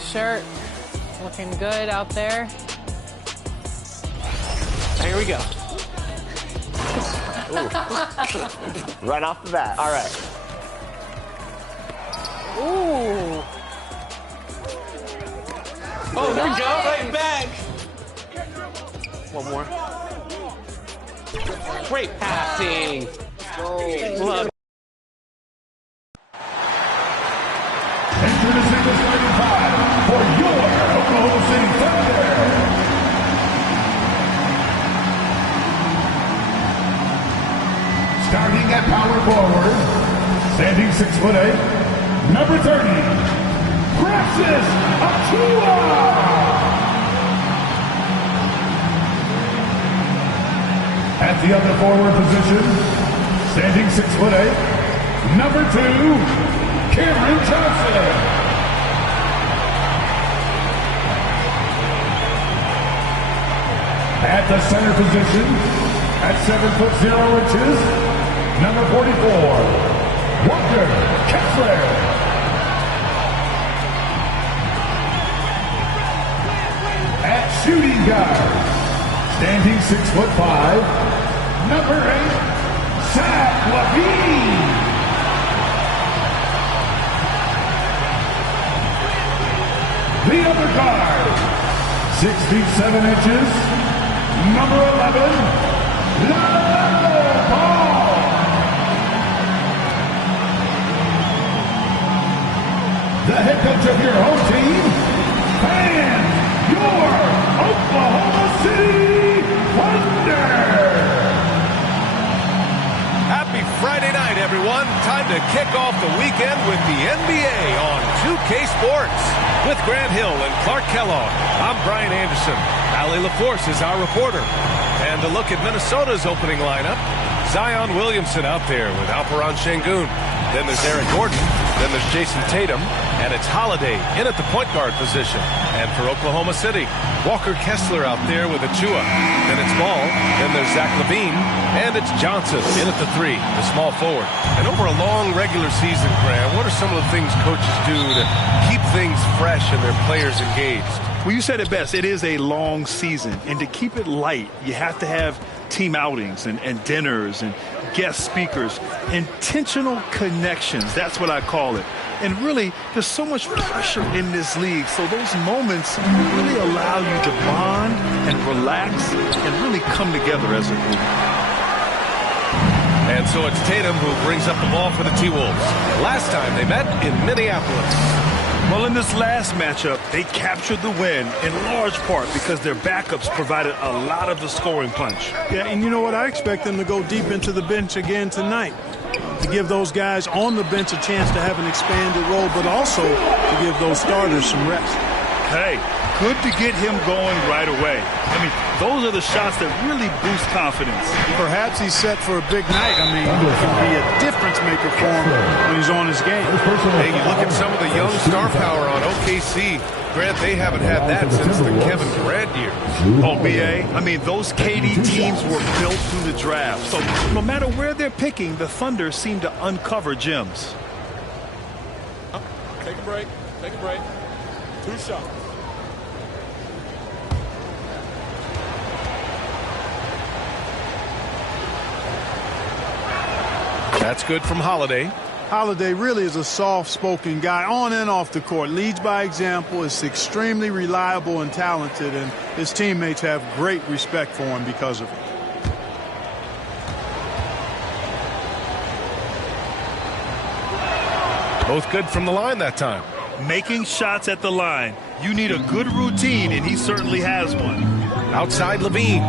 the shirt. Looking good out there. Here we go. Right off the bat. All right. Ooh. Oh, there we go. Right back. One more. Great passing. Love it. Introducing the starting five for your Oklahoma City Thunder. Starting at power forward, standing 6'8", number 30, Precious Achiuwa. At the other forward position, standing 6'8", number 2, Cameron Johnson. At the center position, at 7'0", number 44, Walker Kessler. At shooting guard, standing 6'5", number 8, Zach LaVine. The other guard, 6 feet 7 inches, number 11, LaMelo Ball. The head coach of your home team, and your Oklahoma City Thunder. Happy Friday night, everyone. Time to kick off the weekend with the NBA on 2K Sports. With Grant Hill and Clark Kellogg, I'm Brian Anderson. Allie LaForce is our reporter. And to look at Minnesota's opening lineup, Zion Williamson out there with Alperen Şengün. Then there's Aaron Gordon. Then there's Jason Tatum. And it's Holiday in at the point guard position. And for Oklahoma City, Walker Kessler out there with Achiuwa. Then it's Ball. Then there's Zach LaVine. And it's Johnson in at the 3, the small forward. And over a long regular season, Graham, what are some of the things coaches do to keep things fresh and their players engaged? Well, you said it best. It is a long season. And to keep it light, you have to have team outings and dinners and guest speakers. Intentional connections. That's what I call it. And really, there's so much pressure in this league. So those moments really allow you to bond and relax and really come together as a group. And so it's Tatum who brings up the ball for the T-Wolves. Last time they met in Minneapolis. Well, in this last matchup, they captured the win in large part because their backups provided a lot of the scoring punch. Yeah, and you know what? I expect them to go deep into the bench again tonight to give those guys on the bench a chance to have an expanded role, but also to give those starters some rest. Hey, good to get him going right away. I mean, those are the shots that really boost confidence. Perhaps he's set for a big night. I mean, he can be a difference maker for him when he's on his game. Hey, you look at some of the young star power on OKC. Grant, they haven't had that since the Kevin Durant years. Oh, B.A., I mean, those KD teams were built through the draft. So no matter where they're picking, the Thunder seem to uncover gems. Take a break. Take a break. 2 shots. That's good from Holiday. Holiday really is a soft-spoken guy on and off the court. Leads by example, is extremely reliable and talented, and his teammates have great respect for him because of it. Both good from the line that time. Making shots at the line. You need a good routine, and he certainly has one. Outside LaVine.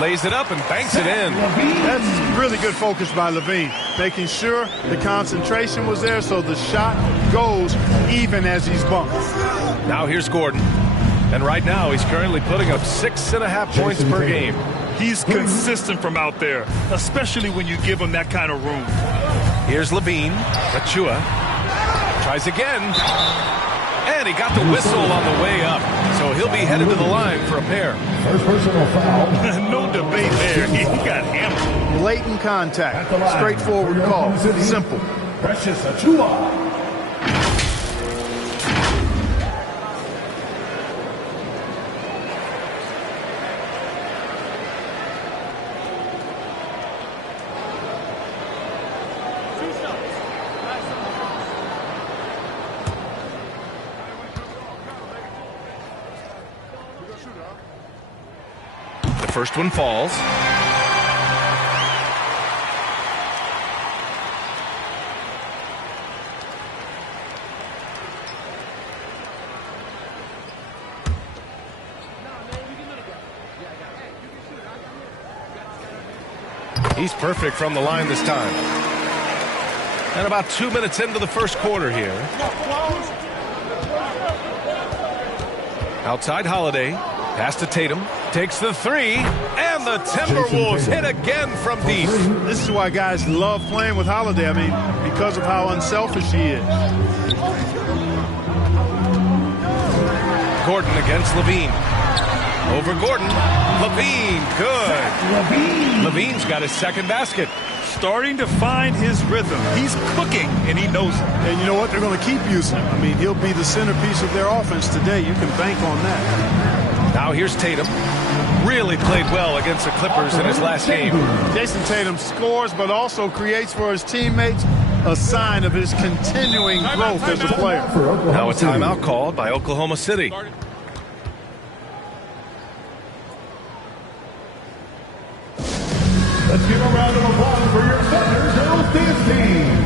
Lays it up and banks it in. That's really good focus by LaVine, making sure the concentration was there so the shot goes even as he's bumped. Now here's Gordon. And right now he's currently putting up 6.5 points per game. He's consistent from out there, especially when you give him that kind of room. Here's LaVine. Achiuwa tries again. And he got the whistle on the way up. So he'll be headed to the line for a pair. First personal foul. No debate there. He got hammered. Blatant contact. Straightforward call. Simple. Precious Achiuwa. The first one falls. He's perfect from the line this time. And about 2 minutes into the first quarter here. Outside Holiday. Pass to Tatum. Takes the three. And the Timberwolves hit again from deep. This is why guys love playing with Holiday. I mean, because of how unselfish he is. Gordon against Levine. Over Gordon. Levine, good. Levine's got his second basket. Starting to find his rhythm. He's cooking, and he knows it. And you know what? They're going to keep using him. I mean, he'll be the centerpiece of their offense today. You can bank on that. Now here's Tatum. Really played well against the Clippers in his last game. Jason Tatum scores, but also creates for his teammates a sign of his continuing growth as a player. Now a timeout called by Oklahoma City. Let's give a round of applause for your Thunder Girls Dance Team.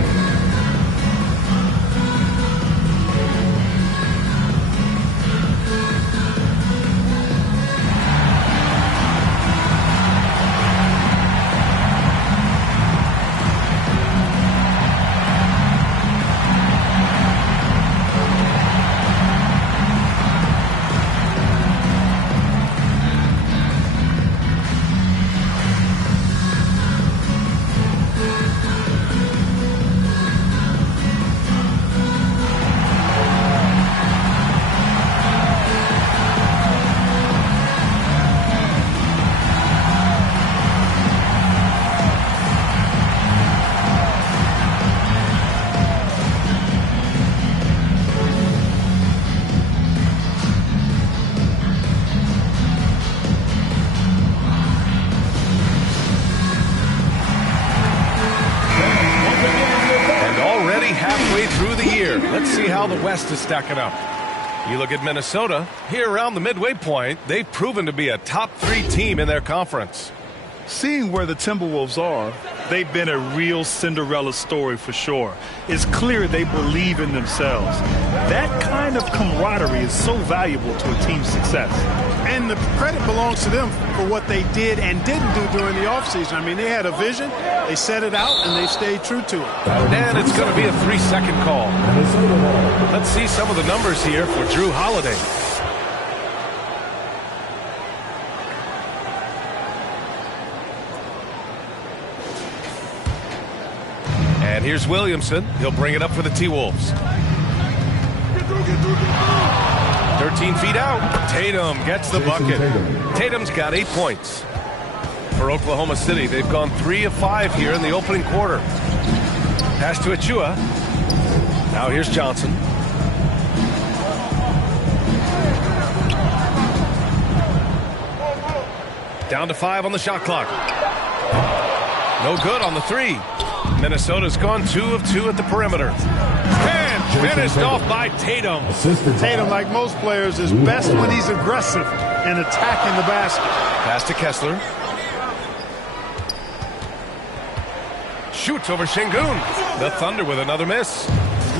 Let's see how the West is stacking up. You look at Minnesota, here around the midway point, they've proven to be a top 3 team in their conference. Seeing where the Timberwolves are, they've been a real Cinderella story for sure. It's clear they believe in themselves. That kind of camaraderie is so valuable to a team's success. And the credit belongs to them for what they did and didn't do during the offseason. I mean, they had a vision, they set it out, and they stayed true to it. And it's going to be a 3-second call. Let's see some of the numbers here for Drew Holiday. And here's Williamson. He'll bring it up for the T-Wolves. 13 feet out. Tatum gets the bucket. Tatum's got 8 points. For Oklahoma City, they've gone 3 of 5 here in the opening quarter. Pass to Achiuwa. Now here's Johnson. Down to 5 on the shot clock. No good on the 3. Minnesota's gone 2 of 2 at the perimeter. And finished off by Tatum. Tatum, like most players, is best when he's aggressive and attacking the basket. Pass to Kessler. Shoots over Şengün. The Thunder with another miss.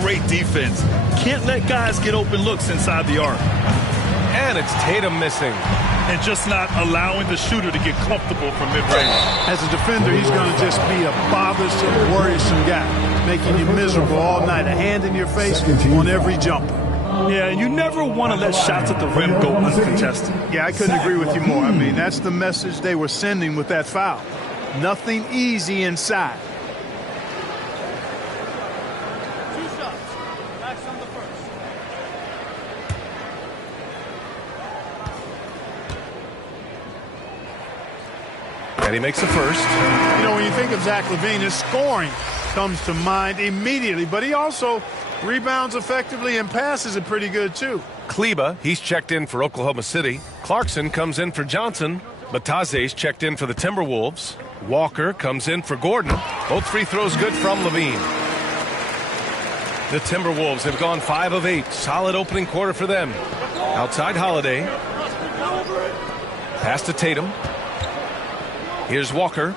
Great defense. Can't let guys get open looks inside the arc. And it's Tatum missing. And just not allowing the shooter to get comfortable from mid-range. As a defender, he's going to just be a bothersome, worrisome guy, making you miserable all night, a hand in your face on every jumper. Yeah, and you never want to let shots at the rim go uncontested. Yeah, I couldn't agree with you more. I mean, that's the message they were sending with that foul. Nothing easy inside. And he makes the first. You know, when you think of Zach LaVine, his scoring comes to mind immediately, but he also rebounds effectively and passes it pretty good, too. Kleba, he's checked in for Oklahoma City. Clarkson comes in for Johnson. Bataze's checked in for the Timberwolves. Walker comes in for Gordon. Both free throws good from LaVine. The Timberwolves have gone 5 of 8. Solid opening quarter for them. Outside Holiday. Pass to Tatum. Here's Walker.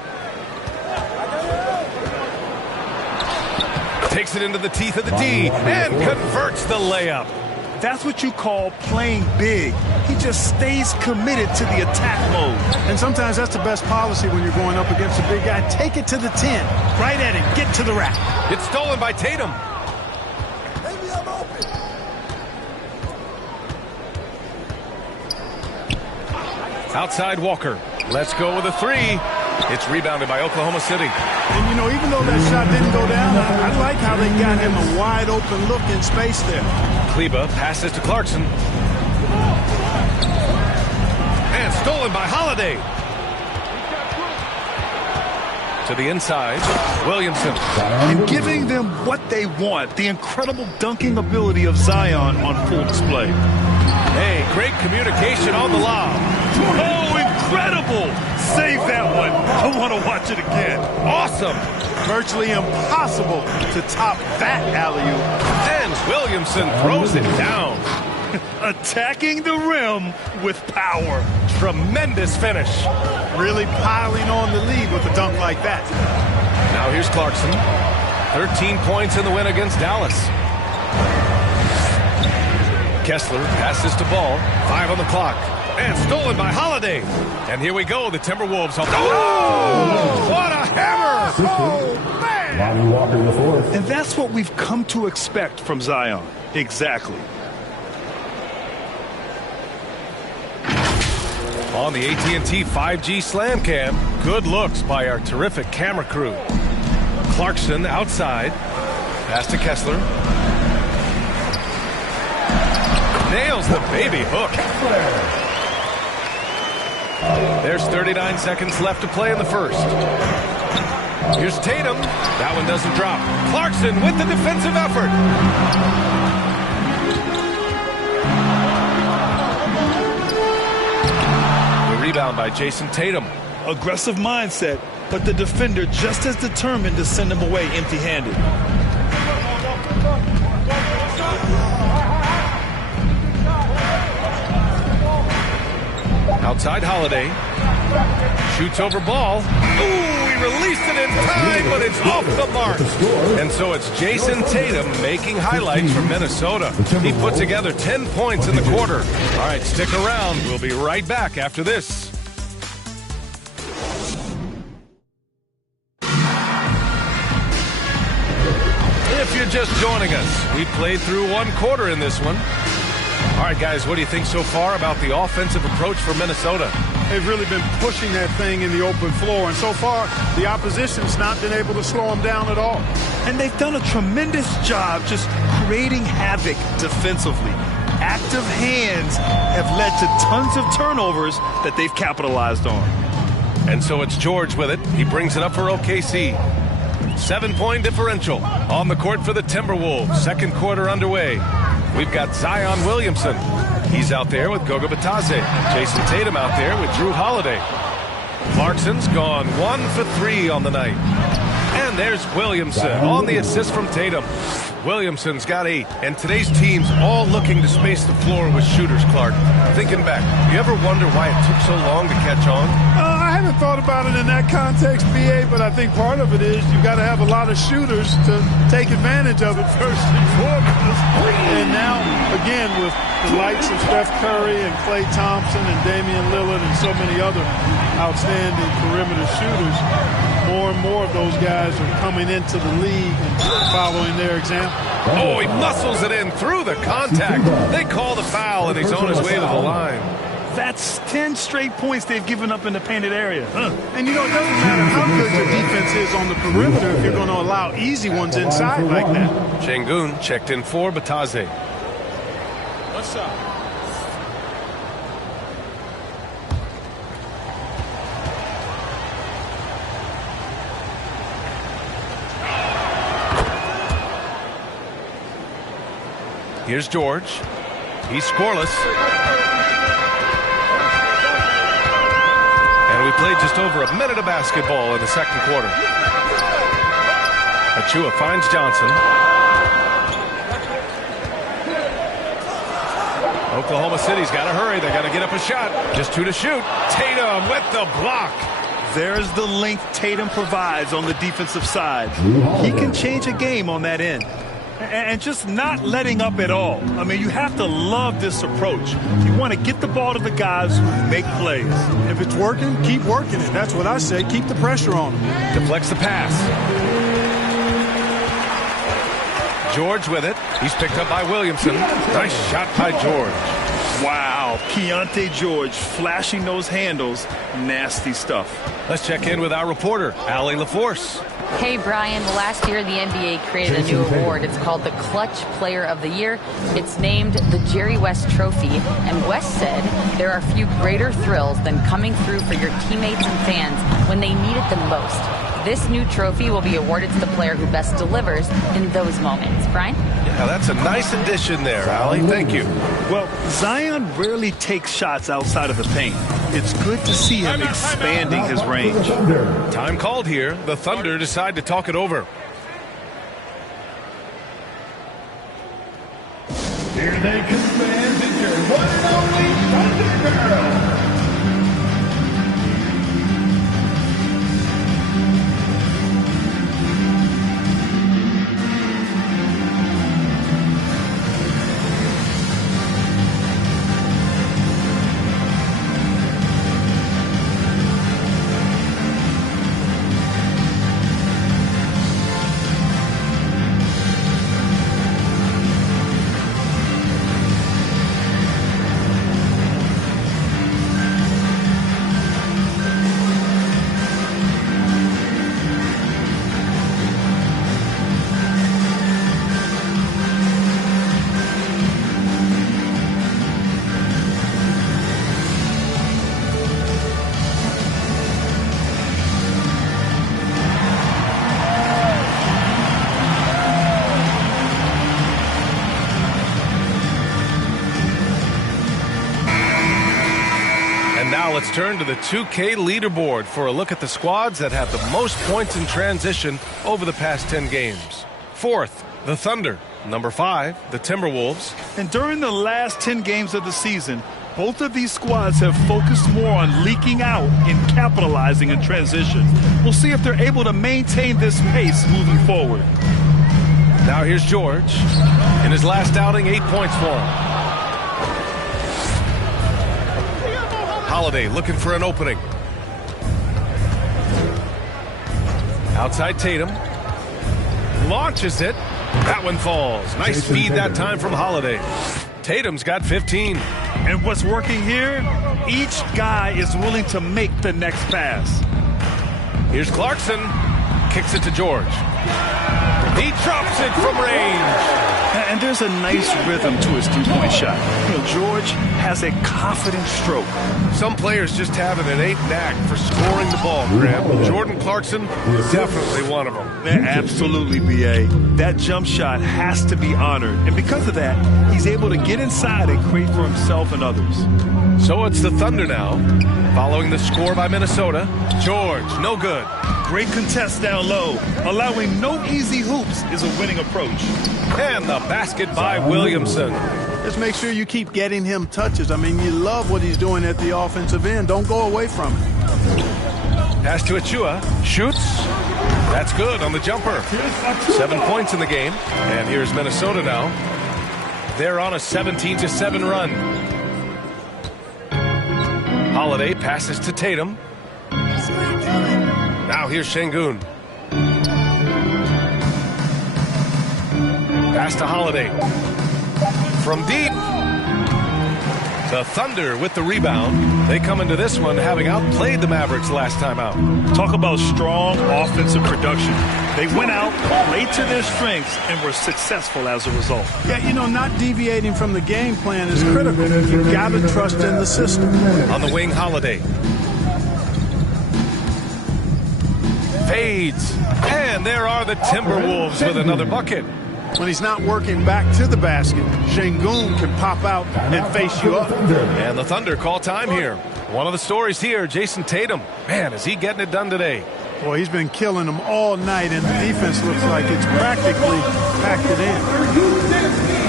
Takes it into the teeth of the D and converts the layup. That's what you call playing big. He just stays committed to the attack mode. And sometimes that's the best policy when you're going up against a big guy. Take it to the 10. Right at it. Get to the rack. It's stolen by Tatum. Outside Walker. Let's go with a 3. It's rebounded by Oklahoma City. And, you know, even though that shot didn't go down, I like how they got him a wide open look in space there. Kleba passes to Clarkson. And stolen by Holiday. To the inside, Williamson. And giving them what they want. The incredible dunking ability of Zion on full display. Hey, great communication on the lob. Oh, incredible! Save that one. I want to watch it again. Awesome. Virtually impossible to top that alley-oop. And Williamson throws it down. Attacking the rim with power. Tremendous finish. Really piling on the lead with a dunk like that. Now here's Clarkson. 13 points in the win against Dallas. Kessler passes to Ball. 5 on the clock. And stolen by Holiday. And here we go. The Timberwolves. Oh! What a hammer! Oh, man! Walker the fourth. And that's what we've come to expect from Zion. Exactly. On the AT&T 5G Slam Cam, good looks by our terrific camera crew. Clarkson outside. Pass to Kessler. Nails the baby hook. There's 39 seconds left to play in the first. Here's Tatum. That one doesn't drop. Clarkson with the defensive effort. The rebound by Jason Tatum. Aggressive mindset, but the defender just as determined to send him away empty-handed. Outside Holiday. Shoots over Ball. Ooh, he released it in time, but it's off the mark. And so it's Jason Tatum making highlights for Minnesota. He put together 10 points in the quarter. All right, stick around. We'll be right back after this. If you're just joining us, we played through one quarter in this one. All right, guys, what do you think so far about the offensive approach for Minnesota? They've really been pushing that thing in the open floor, and so far, the opposition's not been able to slow them down at all. And they've done a tremendous job just creating havoc defensively. Active hands have led to tons of turnovers that they've capitalized on. And so it's George with it. He brings it up for OKC. 7-point differential on the court for the Timberwolves. Second quarter underway. We've got Zion Williamson. He's out there with Goga Bitadze. Jason Tatum out there with Drew Holiday. Clarkson's gone 1 for 3 on the night. And there's Williamson on the assist from Tatum. Williamson's got 8. And today's team's all looking to space the floor with shooters, Clark. Thinking back, you ever wonder why it took so long to catch on? I haven't thought about it in that context, BA, but I think part of it is you've got to have a lot of shooters to take advantage of it first and foremost. And now, again, with the likes of Steph Curry and Klay Thompson and Damian Lillard and so many other outstanding perimeter shooters, more and more of those guys are coming into the league and following their example. Oh, he muscles it in through the contact. They call the foul, and he's on his way to the line. That's 10 straight points they've given up in the painted area. And, you know, it doesn't matter how good your defense is on the perimeter if you're going to allow easy ones inside like that. Şengün checked in for Bitadze. One shot. Here's George. He's scoreless. And we played just over a minute of basketball in the second quarter. Achua finds Johnson. Oklahoma City's got to hurry. They got to get up a shot. Just 2 to shoot. Tatum with the block. There's the length Tatum provides on the defensive side. He can change a game on that end. And just not letting up at all. I mean, you have to love this approach. You want to get the ball to the guys who make plays. If it's working, keep working it. That's what I say. Keep the pressure on them. Deflects the pass. George with it. He's picked up by Williamson. Nice shot by George. Wow, Keontae George flashing those handles. Nasty stuff. Let's check in with our reporter, Allie LaForce. Hey, Brian. Last year, the NBA created a new award. It's called the Clutch Player of the Year. It's named the Jerry West Trophy. And West said there are few greater thrills than coming through for your teammates and fans when they need it the most. This new trophy will be awarded to the player who best delivers in those moments. Brian? Yeah, that's a nice addition there, Allie. Thank you. Well, Zion rarely takes shots outside of the paint. It's good to see him expanding his range. Time called here. The Thunder decide to talk it over. Here they come, fans. It's your one and only Thunder Girl. Let's turn to the 2K leaderboard for a look at the squads that have the most points in transition over the past 10 games. 4th, the Thunder. Number 5, the Timberwolves. And during the last 10 games of the season, both of these squads have focused more on leaking out and capitalizing in transition. We'll see if they're able to maintain this pace moving forward. Now here's George. In his last outing, 8 points for him. Holiday looking for an opening. Outside Tatum. Launches it. That one falls. Nice speed that time from Holiday. Tatum's got 15. And what's working here? Each guy is willing to make the next pass. Here's Clarkson. Kicks it to George. He drops it from range. And there's a nice rhythm to his three-point shot. You know, George has a confident stroke. Some players just have an innate knack for scoring the ball, Graham. Jordan Clarkson is definitely one of them. Man, absolutely, B.A. That jump shot has to be honored. And because of that, he's able to get inside and create for himself and others. So it's the Thunder now. Following the score by Minnesota. George, no good. Great contest down low. Allowing no easy hoops is a winning approach. And the basket by Williamson. Just make sure you keep getting him touches. I mean, you love what he's doing at the offensive end. Don't go away from it. Pass to Achua. Shoots. That's good on the jumper. 7 points in the game. And here's Minnesota now. They're on a 17-7 run. Holiday passes to Tatum. Now here's Şengün. Pass to Holiday. From deep. The Thunder with the rebound. They come into this one having outplayed the Mavericks last time out. Talk about strong offensive production. They went out, played to their strengths, and were successful as a result. Yeah, you know, not deviating from the game plan is critical. You've got to trust in the system. On the wing, Holiday. Fades. And there are the Timberwolves with another bucket. when he's not working back to the basket, Şengün can pop out and face you up. And the Thunder call time here. One of the stories here, Jason Tatum. Man, is he getting it done today? Boy, he's been killing them all night, and the defense looks like it's practically packed it in.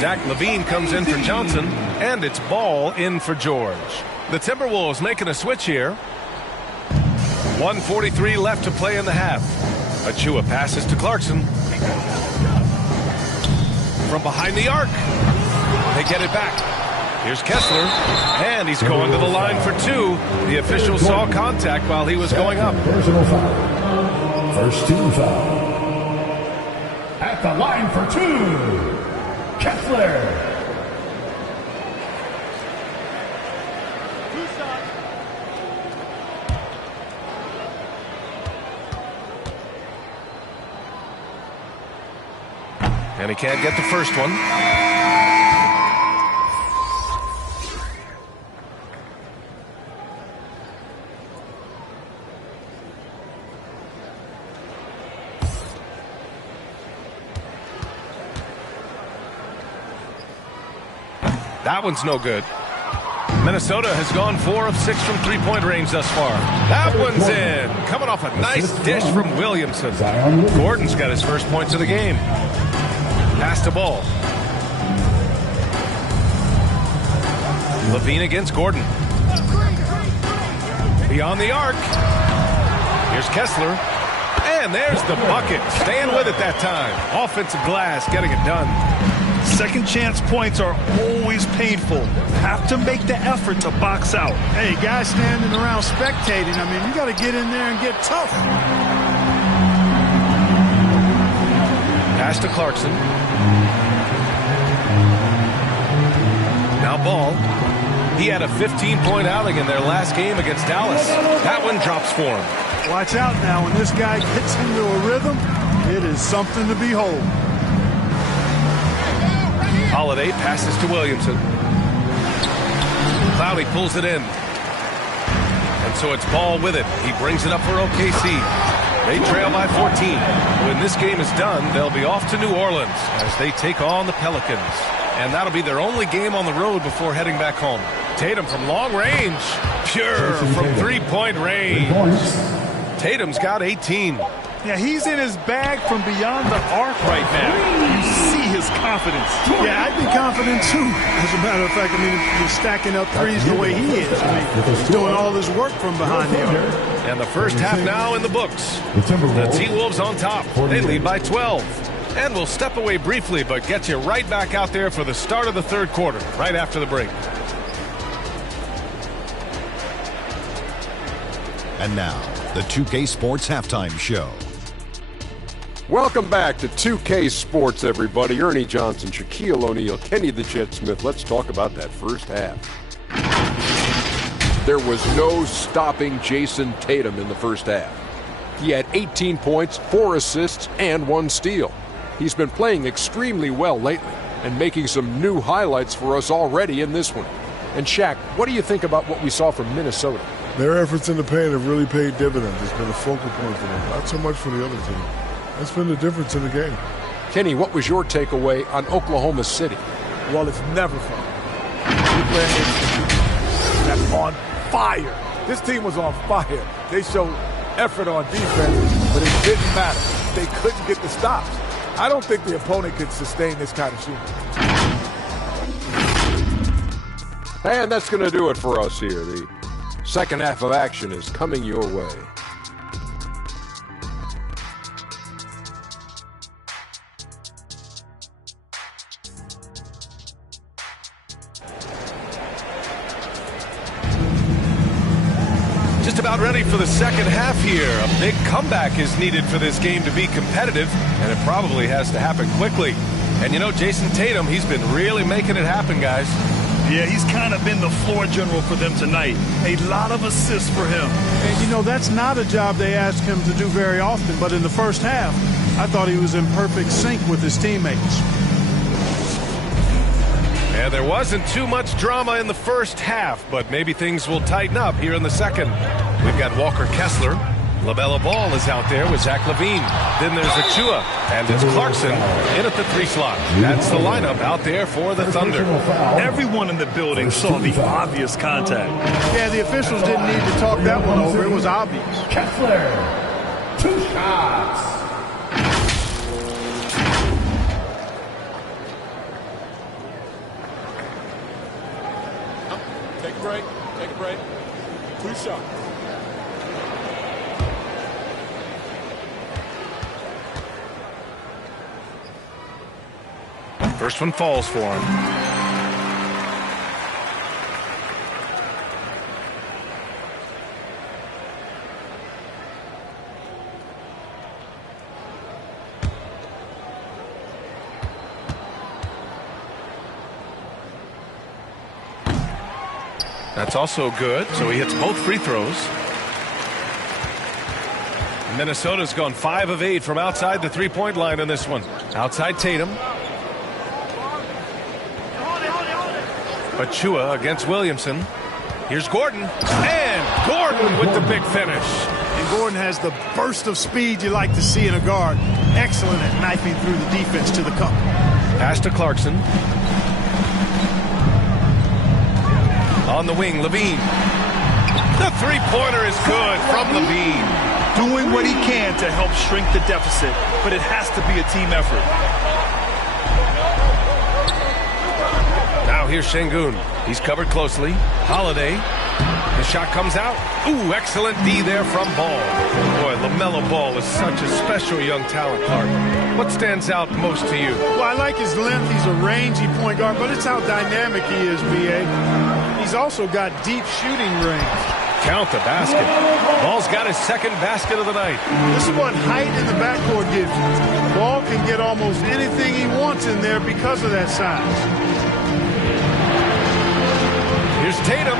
Zach LaVine comes in for Johnson, and it's Ball in for George. The Timberwolves making a switch here. 1:43 left to play in the half. Achua passes to Clarkson. From behind the arc. They get it back. Here's Kessler, and he's going to the line for two. The official saw contact while he was going up. Personal foul. First team foul. At the line for two, Kessler. And he can't get the first one. That one's no good. Minnesota has gone 4 of 6 from three-point range thus far. That one's in. Coming off a nice dish from Williamson. Gordon's got his first points of the game. Pass to Ball. LaVine against Gordon. Beyond the arc. Here's Kessler. And there's the bucket. Staying with it that time. Offensive glass getting it done. Second chance points are always painful. Have to make the effort to box out. Hey, guys standing around spectating, I mean, you got to get in there and get tough. Pass to Clarkson. Now Ball. He had a 15-point outing in their last game against Dallas. That one drops for him. Watch out now. When this guy gets into a rhythm, it is something to behold. Holiday passes to Williamson. Cloudy pulls it in. And so it's Ball with it. He brings it up for OKC. They trail by 14. When this game is done, they'll be off to New Orleans as they take on the Pelicans. And that'll be their only game on the road before heading back home. Tatum from long range. Pure from three-point range. Tatum's got 18. Yeah, he's in his bag from beyond the arc right now. You see his confidence. Yeah, I'd be confident too. As a matter of fact, I mean, if he's stacking up threes the way he is. I mean, he's doing all this work from behind the arc. And the first half now in the books. The T-Wolves on top. They lead by 12. And we'll step away briefly, but get you right back out there for the start of the third quarter, right after the break. And now, the 2K Sports Halftime Show. Welcome back to 2K Sports, everybody. Ernie Johnson, Shaquille O'Neal, Kenny the Jet Smith. Let's talk about that first half. There was no stopping Jason Tatum in the first half. He had 18 points, 4 assists, and 1 steal. He's been playing extremely well lately and making some new highlights for us already in this one. And Shaq, what do you think about what we saw from Minnesota? Their efforts in the paint have really paid dividends. It's been a focal point for them, not so much for the other team. That's been the difference in the game. Kenny, what was your takeaway on Oklahoma City? Well, it's never fun. We're playing that's on fire. This team was on fire. They showed effort on defense, but it didn't matter. They couldn't get the stops. I don't think the opponent could sustain this kind of shooting. And that's going to do it for us here. The second half of action is coming your way. Just about ready for the second half here. A big comeback is needed for this game to be competitive, and it probably has to happen quickly. And you know, Jason Tatum, he's been really making it happen, guys. Yeah, he's kind of been the floor general for them tonight. A lot of assists for him. And, you know, that's not a job they ask him to do very often. But in the first half, I thought he was in perfect sync with his teammates. And there wasn't too much drama in the first half, but maybe things will tighten up here in the second. We've got Walker Kessler. LaMelo Ball is out there with Zach LaVine. Then there's Achua, and it's Clarkson in at the 3 slot. That's the lineup out there for the Thunder. Everyone in the building saw the obvious contact. Yeah, the officials didn't need to talk that one over. It was obvious. Kessler, 2 shots. Take a break. Take a break. 2 shots. First one falls for him. That's also good, so he hits both free throws. Minnesota's gone 5 of 8 from outside the three-point line in this one. Outside Tatum. Achua against Williamson. Here's Gordon. And Gordon with the big finish. And Gordon has the burst of speed you like to see in a guard. Excellent at knifing through the defense to the cup. Pass to Clarkson. On the wing, LaVine. The three-pointer is good from LaVine. Doing what he can to help shrink the deficit, but it has to be a team effort. Now here's Şengün. He's covered closely. Holiday. The shot comes out. Ooh, excellent D there from Ball. Boy, LaMelo Ball is such a special young talent, Clark. What stands out most to you? Well, I like his length. He's a rangy point guard, but it's how dynamic he is, B.A. He's also got deep shooting range. Count the basket. Ball's got his second basket of the night. This is what height in the backcourt gives you. Ball can get almost anything he wants in there because of that size. Here's Tatum.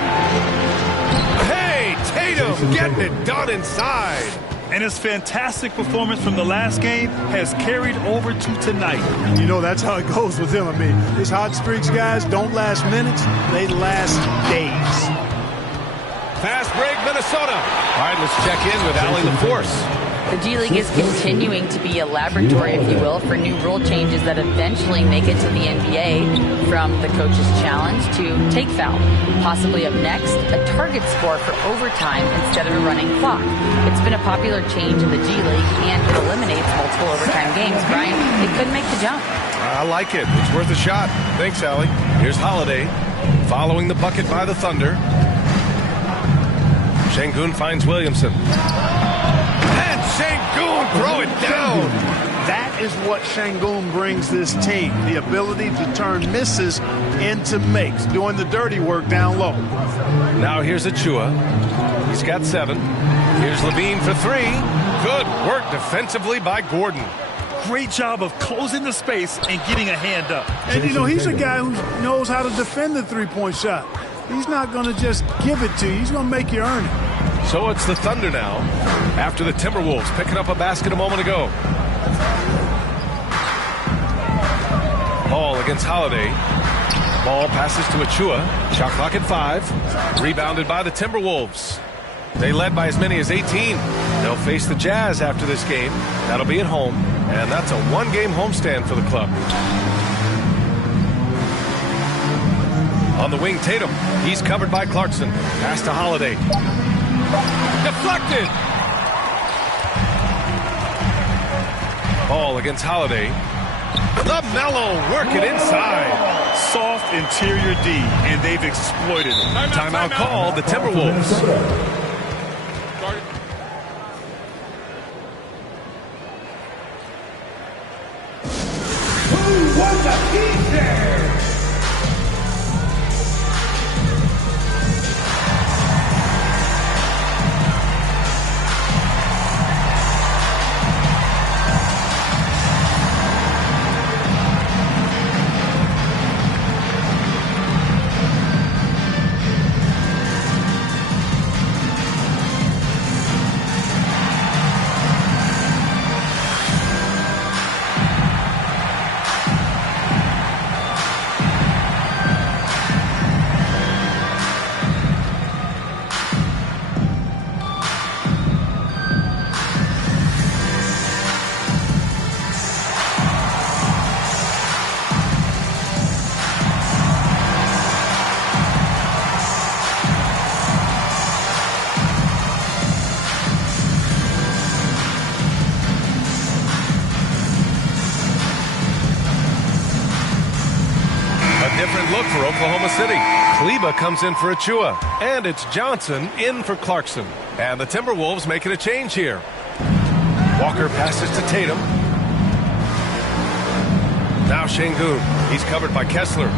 Hey, Tatum getting it done inside. And his fantastic performance from the last game has carried over to tonight. You know, that's how it goes with him. I mean, his hot streaks, guys, don't last minutes. They last days. Fast break, Minnesota. All right, let's check in with Allie LaForce. The G League is continuing to be a laboratory, if you will, for new rule changes that eventually make it to the NBA, from the coach's challenge to take foul. Possibly up next, a target score for overtime instead of a running clock. It's been a popular change in the G League, and it eliminates multiple overtime games. Brian, it could make the jump. I like it. It's worth a shot. Thanks, Allie. Here's Holiday following the bucket by the Thunder. Şengün finds Williamson. And Şengün throw it down. That is what Şengün brings this team, the ability to turn misses into makes, doing the dirty work down low. Now here's Achua. He's got 7. Here's LaVine for 3. Good work defensively by Gordon. Great job of closing the space and getting a hand up. And, you know, he's a guy who knows how to defend the three-point shot. He's not going to just give it to you. He's going to make you earn it. So it's the Thunder now, after the Timberwolves picking up a basket a moment ago. Ball against Holiday. Ball passes to Achua. Shot clock at 5. Rebounded by the Timberwolves. They led by as many as 18. They'll face the Jazz after this game. That'll be at home, and that's a 1-game homestand for the club. On the wing, Tatum. He's covered by Clarkson. Pass to Holiday. Deflected! Ball against Holiday. LaMelo working inside. Soft interior D, and they've exploited it. Timeout call, the Timberwolves. Who won the team? Different look for Oklahoma City. Kleba comes in for Achua, and it's Johnson in for Clarkson. And the Timberwolves making a change here. Walker passes to Tatum. Now Şengün. He's covered by Kessler.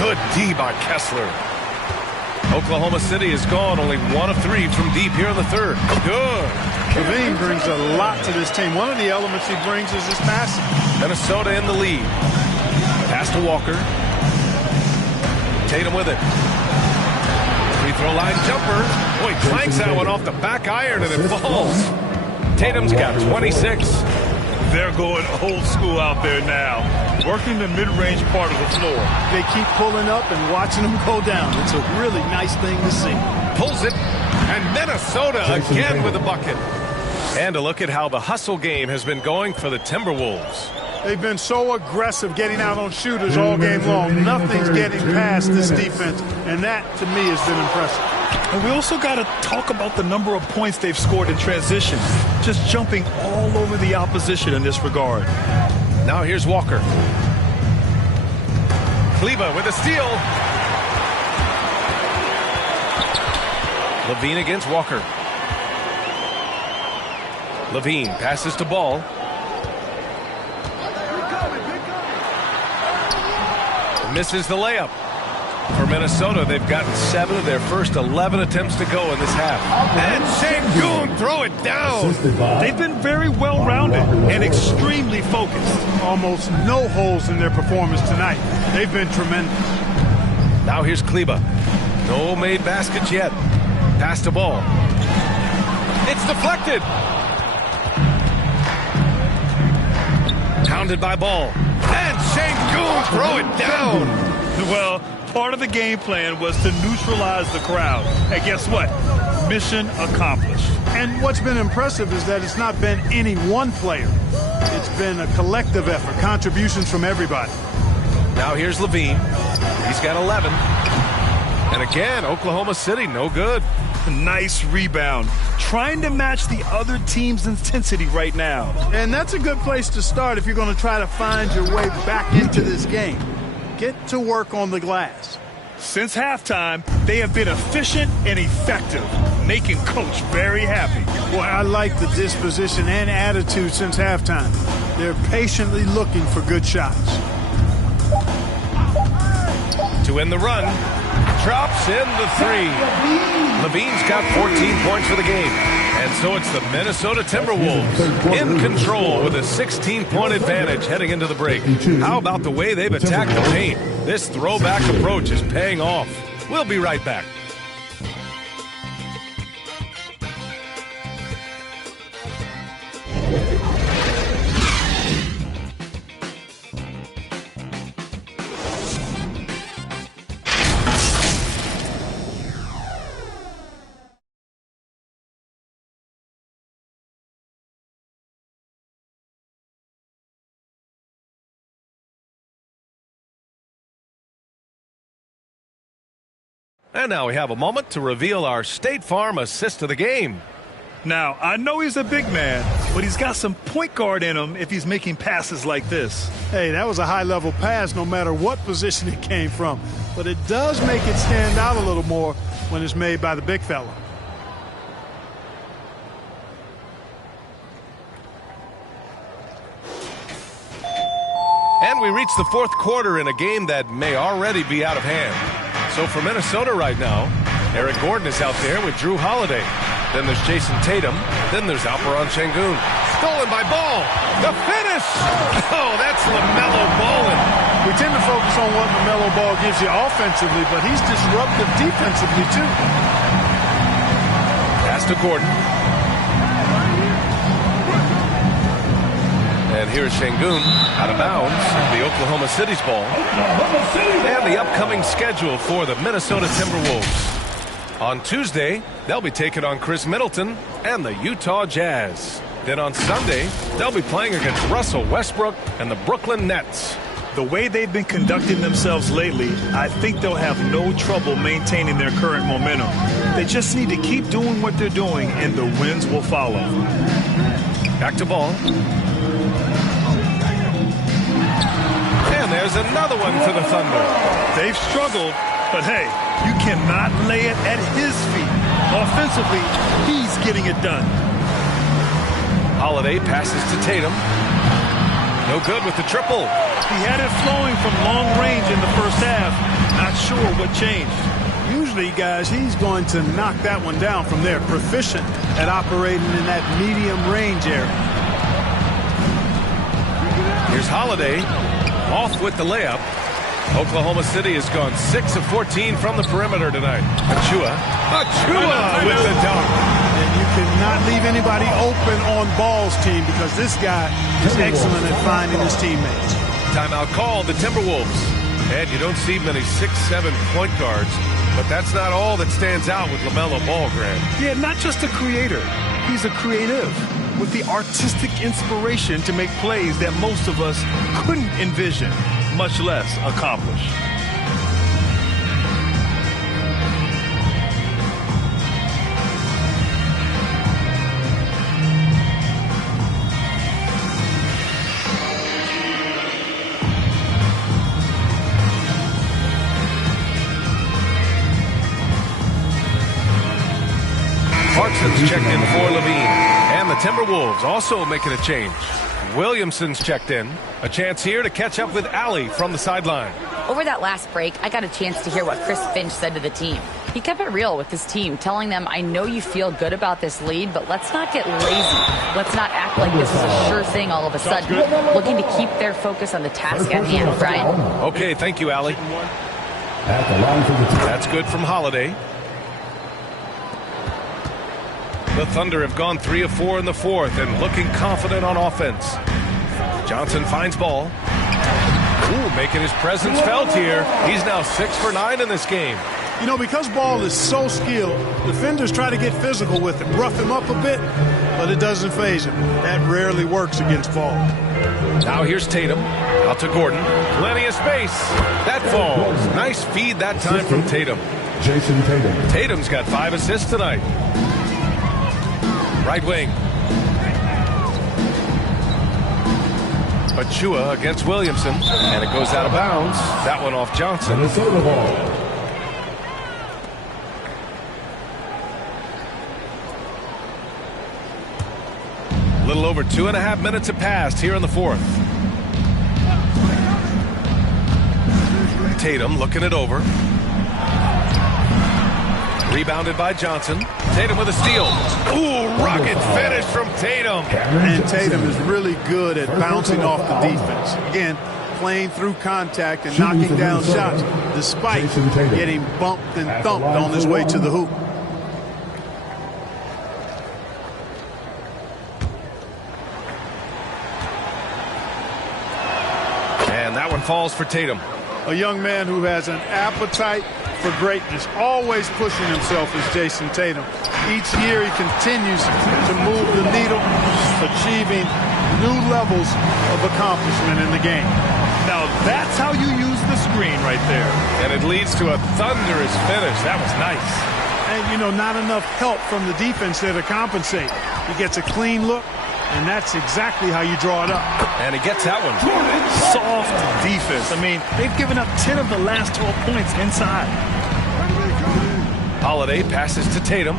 Good D by Kessler. Oklahoma City is gone, only 1 of 3 from deep here in the third. Good. LaVine brings a lot to this team. One of the elements he brings is his passing. Minnesota in the lead. Pass to Walker. Tatum with it. Free throw line jumper. Boy, clanks that one off the back iron and it falls. Tatum's got 26. They're going old school out there now, working the mid-range part of the floor. They keep pulling up and watching them go down. It's a really nice thing to see. Pulls it, and Minnesota again with a bucket. And a look at how the hustle game has been going for the Timberwolves. They've been so aggressive getting out on shooters all game long. Nothing's getting past this defense, and that, to me, has been impressive. And we also got to talk about the number of points they've scored in transition, just jumping all over the opposition in this regard. Now here's Walker. Kleba with a steal. LaVine against Walker. LaVine passes to Ball. Misses the layup. For Minnesota, they've gotten 7 of their first 11 attempts to go in this half. And Şengün throw it down. They've been very well-rounded and extremely focused. Almost no holes in their performance tonight. They've been tremendous. Now here's Kleba. No made baskets yet. Pass to Ball. It's deflected. Pounded by Ball. And Şengün throw it down. Well, part of the game plan was to neutralize the crowd. And guess what? Mission accomplished. And what's been impressive is that it's not been any one player. It's been a collective effort, contributions from everybody. Now here's LaVine. He's got 11. And again, Oklahoma City, no good. Nice rebound. Trying to match the other team's intensity right now. And that's a good place to start if you're going to try to find your way back into this game. Get to work on the glass. Since halftime, they have been efficient and effective, making Coach very happy. Well, I like the disposition and attitude since halftime. They're patiently looking for good shots. To end the run, drops in the 3. LaVine's got 14 points for the game. And so it's the Minnesota Timberwolves in control with a 16-point advantage heading into the break. How about the way they've attacked the paint? This throwback approach is paying off. We'll be right back. And now we have a moment to reveal our State Farm assist of the game. Now, I know he's a big man, but he's got some point guard in him if he's making passes like this. Hey, that was a high-level pass no matter what position it came from. But it does make it stand out a little more when it's made by the big fella. And we reach the fourth quarter in a game that may already be out of hand. So for Minnesota right now, Eric Gordon is out there with Drew Holiday. Then there's Jason Tatum. Then there's Alperen Şengün. Stolen by Ball. The finish! Oh, that's LaMelo Ballin'. We tend to focus on what LaMelo Ball gives you offensively, but he's disruptive defensively, too. Pass to Gordon. And here's Şengün out of bounds. The Oklahoma City's ball. And the upcoming schedule for the Minnesota Timberwolves. On Tuesday, they'll be taking on Chris Middleton and the Utah Jazz. Then on Sunday, they'll be playing against Russell Westbrook and the Brooklyn Nets. The way they've been conducting themselves lately, I think they'll have no trouble maintaining their current momentum. They just need to keep doing what they're doing, and the wins will follow. Back to Ball. And there's another one for the Thunder. They've struggled, but hey, you cannot lay it at his feet. Offensively, he's getting it done. Holiday passes to Tatum. No good with the triple. He had it flowing from long range in the first half. Not sure what changed. Usually, guys, he's going to knock that one down from there. Proficient at operating in that medium range area. Here's Holiday. Off with the layup. Oklahoma City has gone 6 of 14 from the perimeter tonight. Achua with the dunk. And you cannot leave anybody open on Ball's team because this guy is excellent at finding his teammates. Timeout called the Timberwolves. And you don't see many 6'7" point guards, but that's not all that stands out with LaMelo Ball, Grant. Yeah, not just a creator. He's a creative with the artistic inspiration to make plays that most of us couldn't envision, much less accomplish. Clarkson's checked in for Levine. And the Timberwolves also making a change. Williamson's checked in. A chance here to catch up with Allie from the sideline. Over that last break, I got a chance to hear what Chris Finch said to the team. He kept it real with his team, telling them, I know you feel good about this lead, but let's not get lazy. Let's not act like this is a sure thing all of a sudden. Looking to keep their focus on the task at hand, Brian. Okay, thank you, Allie. That's good from Holiday. The Thunder have gone 3 of 4 in the fourth and looking confident on offense. Johnson finds Ball. Ooh, making his presence felt here. He's now 6 for 9 in this game. You know, because Ball is so skilled, defenders try to get physical with him, rough him up a bit, but it doesn't faze him. That rarely works against Ball. Now here's Tatum. Out to Gordon. Plenty of space. That falls. Nice feed that time from Tatum. Jason Tatum. Tatum's got 5 assists tonight. Right wing. Achua against Williamson. And it goes out of bounds. That one off Johnson. Minnesota ball. A little over 2.5 minutes have passed here in the fourth. Tatum looking it over. Rebounded by Johnson. Tatum with a steal. Ooh, rocket finish from Tatum. And Tatum is really good at bouncing off the defense. Again, playing through contact and knocking down shots despite getting bumped and thumped on his way to the hoop. And that one falls for Tatum. A young man who has an appetite for greatness, always pushing himself as Jason Tatum. Each year he continues to move the needle, achieving new levels of accomplishment in the game. Now that's how you use the screen right there. And it leads to a thunderous finish. That was nice. And you know, not enough help from the defense there to compensate. He gets a clean look, and that's exactly how you draw it up. And he gets that one. Soft defense. I mean, they've given up 10 of the last 12 points inside. Holiday passes to Tatum.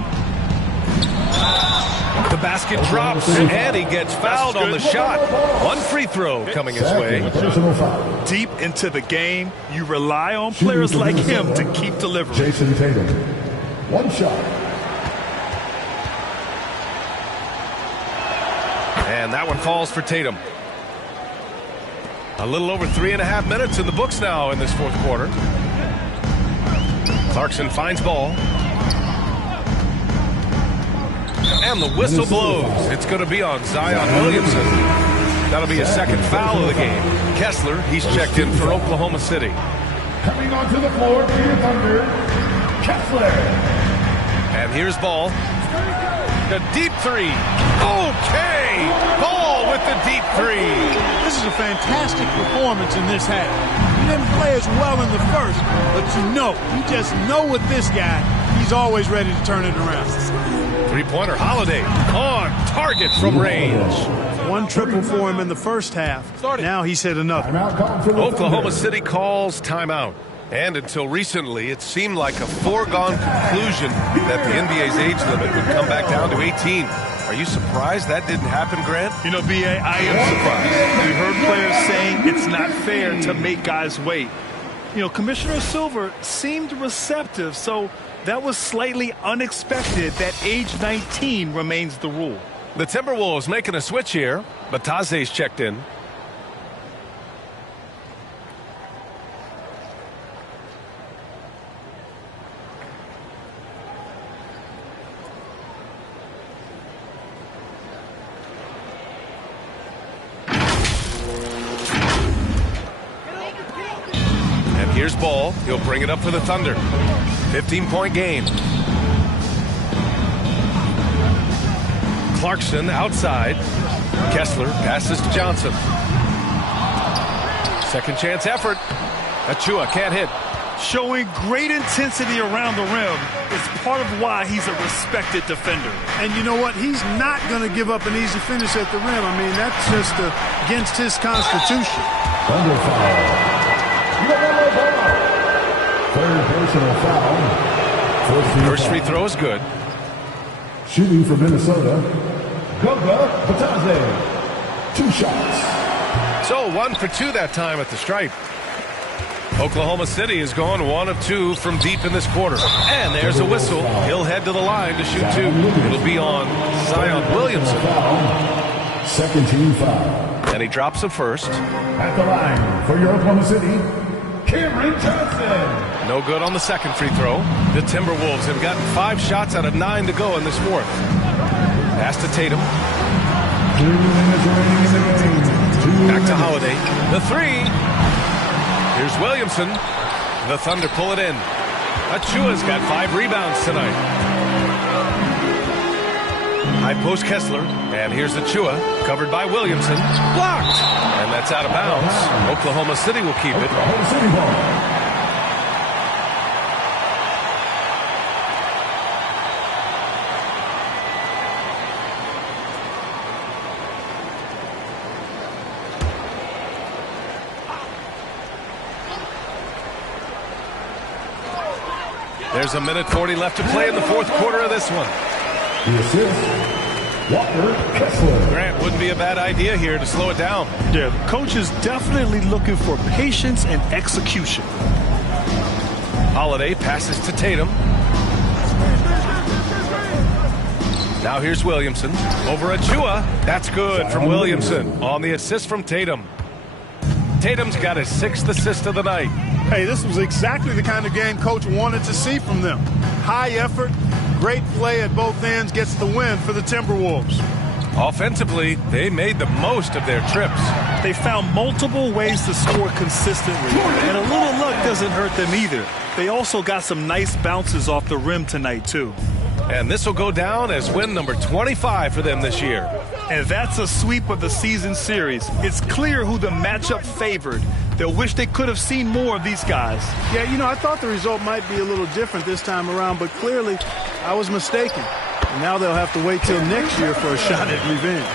The basket drops, and he gets fouled on the shot. One free throw coming his way. Deep into the game, you rely on players like him to keep delivering. Jason Tatum, one shot. And that one falls for Tatum. A little over 3.5 minutes in the books now in this fourth quarter. Clarkson finds ball. And the whistle blows. It's going to be on Zion Williamson. That'll be his second foul of the game. Kessler, he's checked in for Oklahoma City. Coming onto the floor for your Thunder, Kessler. And here's Ball. The deep three. Okay! Ball with the deep three. This is a fantastic performance in this half. He didn't play as well in the first, but you just know with this guy, he's always ready to turn it around. Three-pointer Holiday on target from range. One triple for him in the first half. Now he's hit another. Oklahoma City calls timeout. And until recently, it seemed like a foregone conclusion that the NBA's age limit would come back down to 18. Are you surprised that didn't happen, Grant? You know, B.A., I am surprised. We heard players saying it's not fair to make guys wait. You know, Commissioner Silver seemed receptive, so that was slightly unexpected that age 19 remains the rule. The Timberwolves making a switch here. Batase's checked in. And here's Ball. He'll bring it up for the Thunder. 15-point game. Clarkson outside. Kessler passes to Johnson. Second chance effort. Achua can't hit. Showing great intensity around the rim is part of why he's a respected defender. And you know what? He's not going to give up an easy finish at the rim. I mean, that's just against his constitution. Thunder foul. Third personal foul. First free throw is good. Shooting for Minnesota, Goga Bataze. 2 shots. So 1 for 2 that time at the stripe. Oklahoma City is gone 1 of 2 from deep in this quarter. And there's a whistle. He'll head to the line to shoot 2. It'll be on Zion Williamson. Second team foul. And he drops a first. At the line for your Oklahoma City, Cameron Johnson. No good on the second free throw. The Timberwolves have gotten 5 shots out of 9 to go in this fourth. Pass to Tatum. 2 minutes remaining in the game. Back to Holiday. The three. Here's Williamson. The Thunder pull it in. Achua's got 5 rebounds tonight. High post Kessler. And here's Achua. Covered by Williamson. Blocked. And that's out of bounds. Oklahoma City will keep it. Oklahoma City ball. There's a minute 40 left to play in the fourth quarter of this one. The assist, Walker Kessler. Grant, wouldn't be a bad idea here to slow it down. Yeah, the coach is definitely looking for patience and execution. Holiday passes to Tatum. Now here's Williamson. Over Achua. That's good from Williamson on the assist from Tatum. Tatum's got his 6th assist of the night. Hey, this was exactly the kind of game coach wanted to see from them. High effort, great play at both ends, gets the win for the Timberwolves. Offensively, they made the most of their trips. They found multiple ways to score consistently, and a little luck doesn't hurt them either. They also got some nice bounces off the rim tonight, too. And this will go down as win number 25 for them this year. And that's a sweep of the season series. It's clear who the matchup favored. They'll wish they could have seen more of these guys. Yeah, you know, I thought the result might be a little different this time around, but clearly I was mistaken. And now they'll have to wait till next year for a shot at revenge.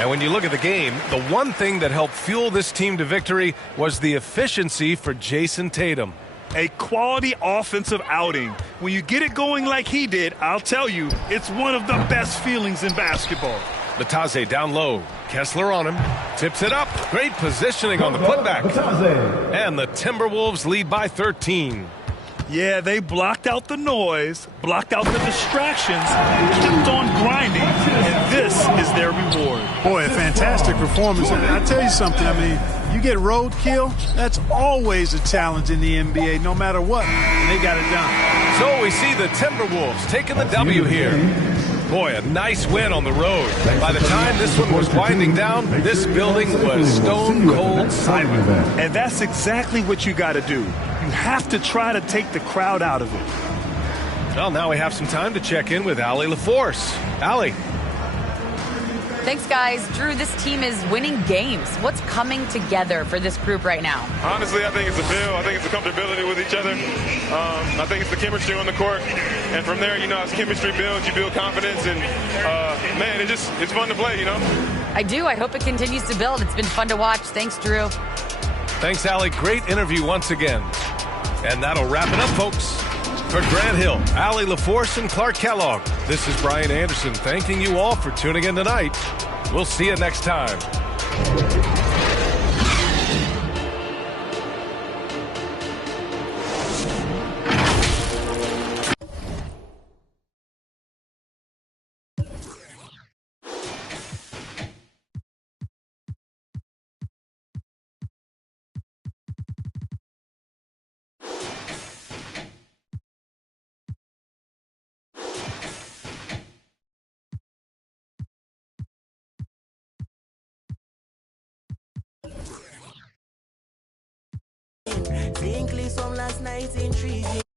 And when you look at the game, the one thing that helped fuel this team to victory was the efficiency for Jason Tatum. A quality offensive outing. When you get it going like he did, I'll tell you, it's one of the best feelings in basketball. Batase down low. Kessler on him. Tips it up. Great positioning on the putback. And the Timberwolves lead by 13. Yeah, they blocked out the noise, blocked out the distractions, kept on grinding, and this is their reward. Boy, a fantastic performance. And I tell you something, I mean, you get roadkill, that's always a challenge in the NBA, no matter what, and they got it done. So we see the Timberwolves taking the W here. Boy, a nice win on the road. By the time this one was winding down, this building was stone cold silent. And that's exactly what you got to do. You have to try to take the crowd out of it. Well, now we have some time to check in with Allie LaForce. Allie. Thanks, guys. Drew, this team is winning games. What's coming together for this group right now? Honestly, I think it's a feel. I think it's the comfortability with each other. I think it's the chemistry on the court. And from there, you know, as chemistry builds, you build confidence. And, man, it's fun to play, you know? I do. I hope it continues to build. It's been fun to watch. Thanks, Drew. Thanks, Allie. Great interview once again. And that'll wrap it up, folks. For Grant Hill, Allie LaForce, and Clark Kellogg, this is Brian Anderson thanking you all for tuning in tonight. We'll see you next time. Think some last night in 3G.